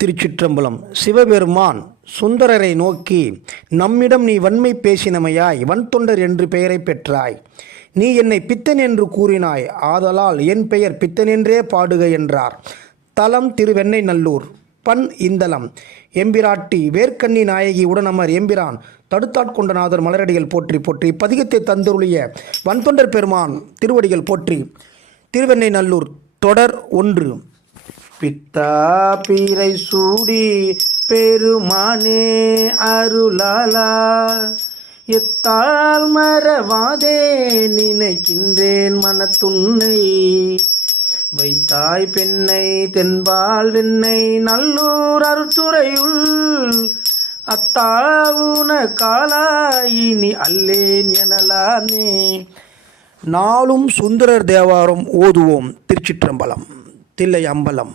திருச்சிற்றம்பலம். சிவபெருமான் சுந்தரரை நோக்கி, நம்மிடம் நீ வன்மை பேசினமையாய் வன்தொண்டர் என்று பெயரை பெற்றாய். நீ என்னை பித்தன் என்று கூறினாய், ஆதலால் என் பெயர் பித்தனென்றே பாடுக என்றார். தலம் திருவெண்ணெய்நல்லூர். பண் இந்தலம். எம்பிராட்டி வேர்க்கண்ணி நாயகி உடனமர் எம்பிரான் தடுத்தாட்கொண்ட நாதர் மலரடிகள் போற்றி போற்றி. பதிகத்தை தந்தருளிய வன்தொண்டர் பெருமான் திருவடிகள் போற்றி. திருவெண்ணெய்நல்லூர். தொடர் 1. பித்தா பீரை சூடி பெருமானே அருளாலா, எத்தால் மறவாதே நினைக்கின்றேன் மனத்துன்னை. வைத்தாய் பெண்ணை தென்பால் வெண்ணை நல்லூர் அருத்துறையுள், அத்தாவுன காலாயினி அல்லேன் எனலாமே. நாளும் சுந்தரர் தேவாரம் ஓதுவோம். திருச்சிற்றம்பலம். தில்லை அம்பலம்.